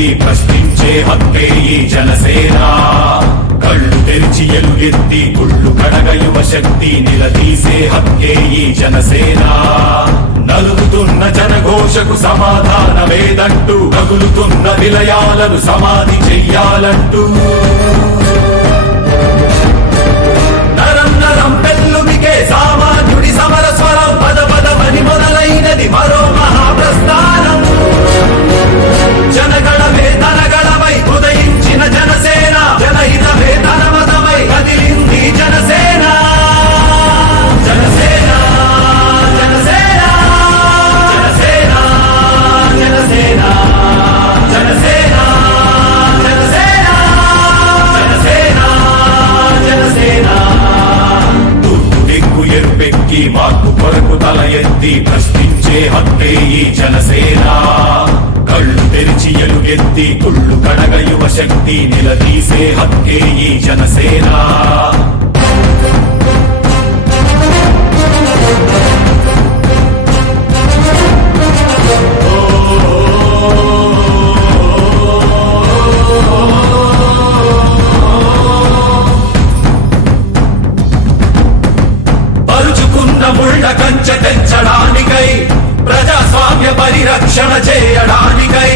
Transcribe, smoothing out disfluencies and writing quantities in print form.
ఎత్తి ప్రశ్నించే హక్కే ఈ జనసేన. కళ్ళు తెరిచి ఎలుగెత్తి గుళ్ళు కడగ యువ శక్తి నిలదీసే హక్కే ఈ జనసేన. నలుగుతున్న జనఘోషకు సమాధానమేదంటూ రగులుతున్న విలయాలను సమాధి చెయ్యాలంటూ నరం నరం పెళ్ళుమికే సామాన్యుడి సమర స్వరం పద పదమని మొదలైనది మరో మహాప్రస్థానం. జనగణమే తనగణమై ఉదయించిన జనసేన, జనహితమే తన మతమై కదిలింది జనసేన. జనసేన జనసేన జనసేన జనసేన జనసేన జనసేన జనసేన జనసేన. తూర్పు దిక్కు ఎరుపెక్కి మార్పు కొరకు తల ఎత్తి ప్రశ్నించే హక్కే ఈ జనసేన. కళ్ళు తెరిచి ఎలుగెత్తి కుళ్ళు కడగ యువ శక్తి నిలదీసే హక్కే ఈ జనసేన. పరుచుకున్న ముళ్ళ కంచె తెంచడానికై, ప్రజాస్వామ్య పరిరక్షణ చేయడానికై